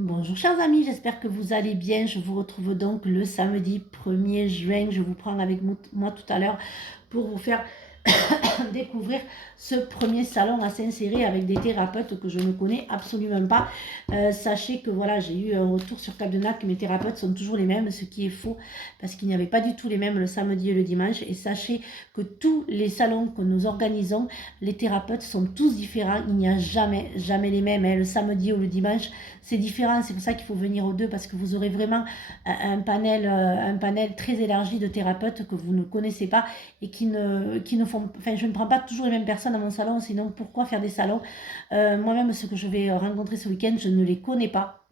Bonjour chers amis, j'espère que vous allez bien. Je vous retrouve donc le samedi 1er juin. Je vous prends avec moi tout à l'heure pour vous faire découvrir ce premier salon à s'insérer avec des thérapeutes que je ne connais absolument pas. Sachez que voilà, j'ai eu un retour sur Capdenac que mes thérapeutes sont toujours les mêmes, ce qui est faux parce qu'il n'y avait pas du tout les mêmes le samedi et le dimanche. Et sachez que tous les salons que nous organisons, les thérapeutes sont tous différents. Il n'y a jamais les mêmes. Le samedi ou le dimanche, c'est différent. C'est pour ça qu'il faut venir aux deux parce que vous aurez vraiment un panel très élargi de thérapeutes que vous ne connaissez pas et qui ne font, enfin je ne prends pas toujours les mêmes personnes à mon salon, sinon pourquoi faire des salons. Moi-même, ceux que je vais rencontrer ce week-end, je ne les connais pas.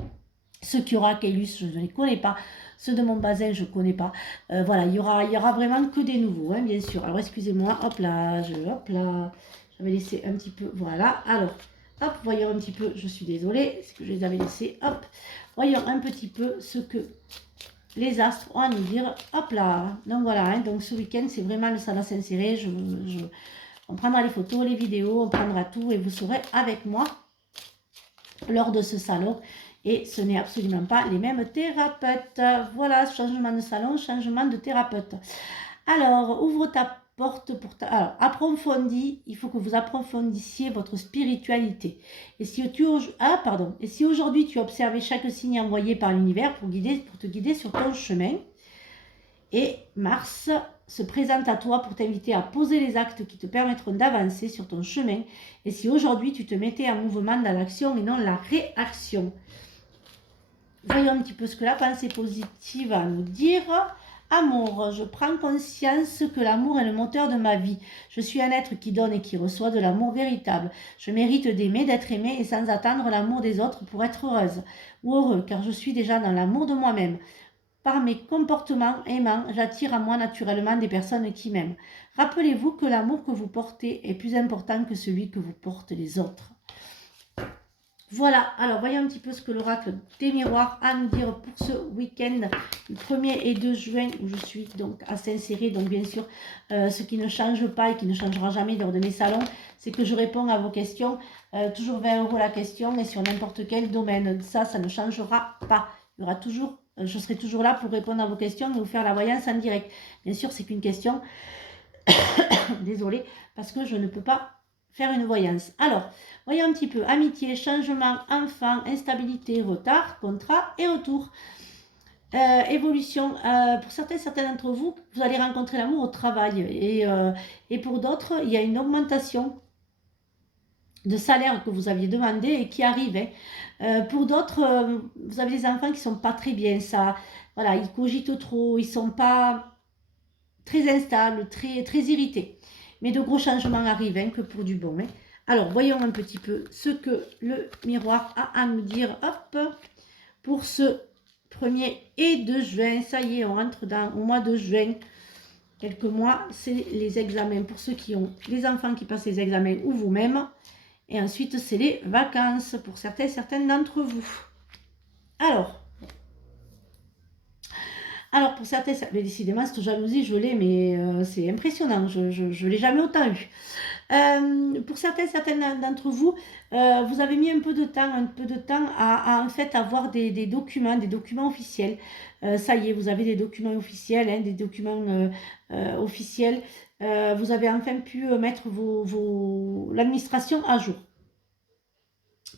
Ceux qui aura Caylus, je ne les connais pas. Ceux de mon bassin, je ne connais pas. Voilà, il y aura vraiment que des nouveaux, hein, bien sûr. Alors excusez-moi, hop là, j'avais laissé un petit peu, voilà. Alors, hop, voyons un petit peu, je suis désolée, c'est que je les avais laissés, hop. Voyons un petit peu ce que les astres ont à nous dire. Hop là, donc voilà, hein, donc ce week-end, c'est vraiment le salon s'insérer. On prendra les photos, les vidéos, on prendra tout et vous serez avec moi lors de ce salon. Et ce n'est absolument pas les mêmes thérapeutes. Voilà, changement de salon, changement de thérapeute. Alors, ouvre ta porte pour ta... Alors, approfondis, il faut que vous approfondissiez votre spiritualité. Et si aujourd'hui tu observais chaque signe envoyé par l'univers pour te guider sur ton chemin, et Mars se présente à toi pour t'inviter à poser les actes qui te permettront d'avancer sur ton chemin. Et si aujourd'hui tu te mettais en mouvement dans l'action et non la réaction. Voyons un petit peu ce que la pensée positive a à nous dire. Amour, je prends conscience que l'amour est le moteur de ma vie. Je suis un être qui donne et qui reçoit de l'amour véritable. Je mérite d'aimer, d'être aimé et sans attendre l'amour des autres pour être heureuse ou heureux, car je suis déjà dans l'amour de moi-même. Par mes comportements aimants, j'attire à moi naturellement des personnes qui m'aiment. Rappelez-vous que l'amour que vous portez est plus important que celui que vous portent les autres. Voilà, alors voyons un petit peu ce que l'oracle des miroirs a à nous dire pour ce week-end du 1er et 2 juin où je suis donc à s'insérer. Donc bien sûr, ce qui ne change pas et qui ne changera jamais lors de mes salons, c'est que je réponds à vos questions, toujours 20 € la question et sur n'importe quel domaine. Ça ne changera pas. Il y aura toujours, je serai toujours là pour répondre à vos questions et vous faire la voyance en direct. Bien sûr, c'est qu'une question, désolée, parce que je ne peux pas faire une voyance. Alors, voyons un petit peu. Amitié, changement, enfant, instabilité, retard, contrat et retour. Évolution. Pour certains d'entre vous, vous allez rencontrer l'amour au travail. Et pour d'autres, il y a une augmentation de salaire que vous aviez demandé et qui arrive. Pour d'autres, vous avez des enfants qui ne sont pas très bien. Ça, voilà, ils cogitent trop, ils ne sont pas très instables, très irrités. Mais de gros changements arrivent, hein, que pour du bon. Hein. Alors, voyons un petit peu ce que le miroir a à nous dire. Hop, pour ce 1er et 2 juin. Ça y est, on rentre au mois de juin. Quelques mois, c'est les examens pour ceux qui ont les enfants qui passent les examens ou vous-même. Et ensuite, c'est les vacances pour certaines d'entre vous. Alors, pour certains, mais décidément, cette jalousie, je l'ai, mais c'est impressionnant. Je ne l'ai jamais autant eu. Pour certaines d'entre vous, vous avez mis un peu de temps à en fait avoir des documents officiels. Ça y est, vous avez des documents officiels, hein, des documents officiels. Vous avez enfin pu mettre l'administration à jour.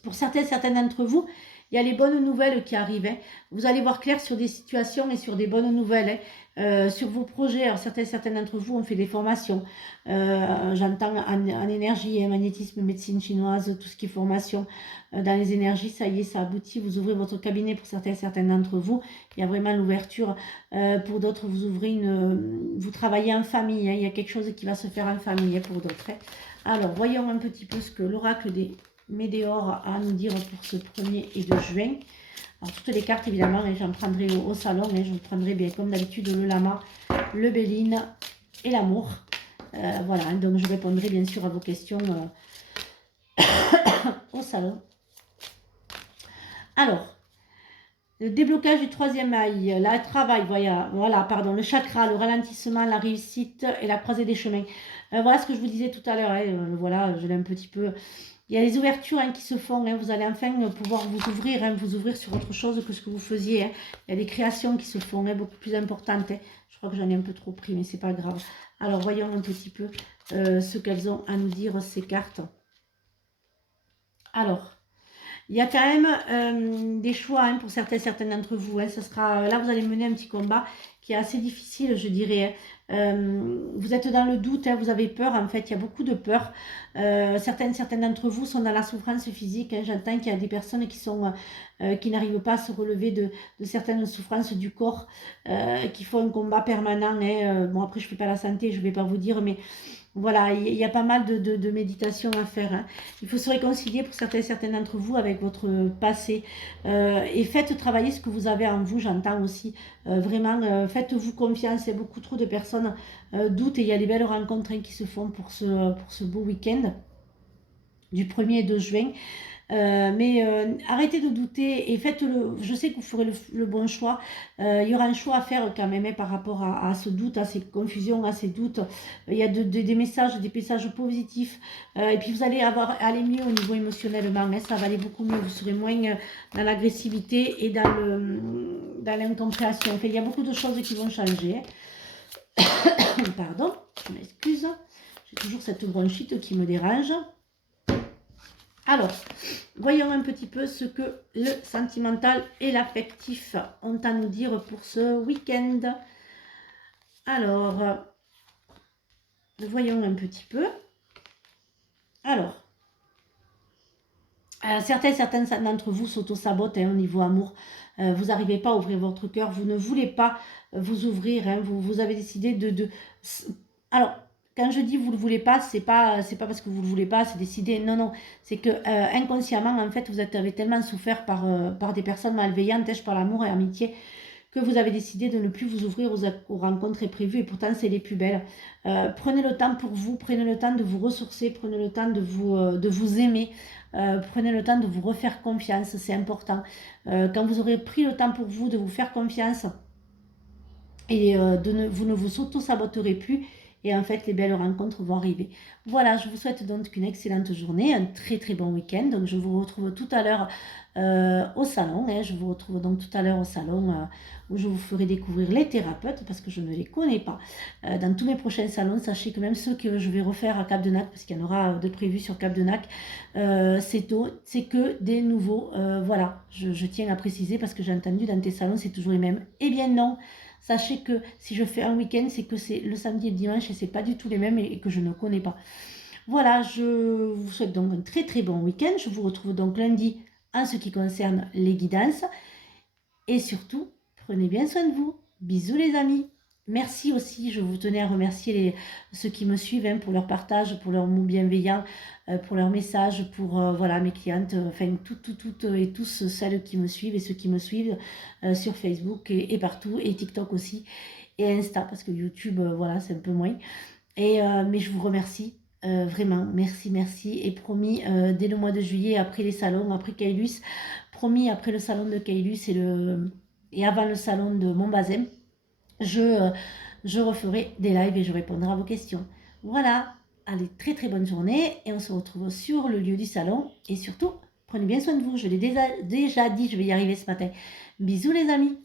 Pour certaines d'entre vous, il y a les bonnes nouvelles qui arrivent. Hein. Vous allez voir clair sur des situations et sur des bonnes nouvelles. Hein. Sur vos projets, alors certains d'entre vous ont fait des formations. J'entends en énergie, hein, magnétisme, médecine chinoise, tout ce qui est formation dans les énergies. Ça y est, ça aboutit. Vous ouvrez votre cabinet pour certains d'entre vous. Il y a vraiment l'ouverture. Pour d'autres, vous travaillez en famille. Hein. Il y a quelque chose qui va se faire en famille, hein, pour d'autres. Hein. Alors, voyons un petit peu ce que l'oracle des Médéor à nous dire pour ce 1er et 2 juin. Alors toutes les cartes évidemment, et j'en prendrai au salon, mais je vous prendrai bien comme d'habitude le lama, le béline et l'amour. Voilà, donc je répondrai bien sûr à vos questions au salon. Alors, le déblocage du 3e œil, le travail, le chakra, le ralentissement, la réussite et la croisée des chemins. Voilà ce que je vous disais tout à l'heure, hein, voilà, je l'ai un petit peu il y a les ouvertures qui se font, vous allez enfin pouvoir vous ouvrir sur autre chose que ce que vous faisiez. Il y a des créations qui se font beaucoup plus importantes. Je crois que j'en ai un peu trop pris, mais c'est pas grave. Alors, voyons un petit peu ce qu'elles ont à nous dire, ces cartes. Alors, il y a quand même des choix pour certains d'entre vous. Ça sera, là, vous allez mener un petit combat qui est assez difficile, je dirais. Vous êtes dans le doute, vous avez peur. En fait, il y a beaucoup de peur. Certains d'entre vous sont dans la souffrance physique. J'entends qu'il y a des personnes qui n'arrivent pas à se relever de certaines souffrances du corps, qui font un combat permanent. Bon, après, je ne fais pas la santé, je ne vais pas vous dire, mais voilà, il y a pas mal de méditation à faire. Il faut se réconcilier pour certains d'entre vous avec votre passé. Et faites travailler ce que vous avez en vous, j'entends aussi. Vraiment, faites-vous confiance. Il y a beaucoup trop de personnes doutent et il y a des belles rencontres qui se font pour ce beau week-end du 1er et 2 juin. Arrêtez de douter et faites-le. Je sais que vous ferez le bon choix. Il y aura un choix à faire quand même par rapport à ce doute, à ces confusions, à ces doutes. Il y a des messages positifs. Et puis vous allez aller mieux au niveau émotionnellement. Ça va aller beaucoup mieux. Vous serez moins dans l'agressivité et dans l'incompréhension. Enfin, il y a beaucoup de choses qui vont changer. Pardon, je m'excuse. J'ai toujours cette bronchite qui me dérange. Alors, voyons un petit peu ce que le sentimental et l'affectif ont à nous dire pour ce week-end. Alors, voyons un petit peu. Alors, certains d'entre vous s'auto-sabotent au niveau amour. Vous n'arrivez pas à ouvrir votre cœur. Vous ne voulez pas vous ouvrir. Vous avez décidé de... Alors... Quand je dis vous ne le voulez pas, c'est pas parce que vous ne le voulez pas, c'est décidé. Non, non. C'est que inconsciemment, en fait, vous avez tellement souffert par des personnes malveillantes, par l'amour et l'amitié, que vous avez décidé de ne plus vous ouvrir aux rencontres prévues. Et pourtant, c'est les plus belles. Prenez le temps pour vous, prenez le temps de vous ressourcer, prenez le temps de vous aimer. Prenez le temps de vous refaire confiance, c'est important. Quand vous aurez pris le temps pour vous, de vous faire confiance, et vous ne vous auto-saboterez plus. Et en fait, les belles rencontres vont arriver. Voilà, je vous souhaite donc une excellente journée, un très très bon week-end. Donc, je vous retrouve tout à l'heure au salon. Je vous retrouve donc tout à l'heure au salon où je vous ferai découvrir les thérapeutes parce que je ne les connais pas. Dans tous mes prochains salons, sachez que même ceux que je vais refaire à Cap-de-Nac, parce qu'il y en aura de prévus sur Cap-de-Nac, c'est que des nouveaux. Voilà, je tiens à préciser parce que j'ai entendu dans tes salons, c'est toujours les mêmes. Eh bien non. Sachez que si je fais un week-end, c'est que c'est le samedi et le dimanche et c'est pas du tout les mêmes et que je ne connais pas. Voilà, je vous souhaite donc un très très bon week-end. Je vous retrouve donc lundi en ce qui concerne les guidances. Et surtout, prenez bien soin de vous. Bisous les amis. Merci aussi, je vous tenais à remercier ceux qui me suivent pour leur partage, pour leurs mots bienveillants, pour leurs messages, pour voilà, mes clientes, enfin toutes et tous celles qui me suivent et ceux qui me suivent sur Facebook et partout, et TikTok aussi, et Insta, parce que YouTube, voilà, c'est un peu moins. Mais je vous remercie, vraiment, merci. Et promis, dès le mois de juillet, après les salons, après Caylus, promis, après le salon de Caylus et avant le salon de Montbazem, je referai des lives et je répondrai à vos questions. Voilà, allez, très très bonne journée et on se retrouve sur le lieu du salon. Et surtout, prenez bien soin de vous, je l'ai déjà dit, je vais y arriver ce matin. Bisous les amis.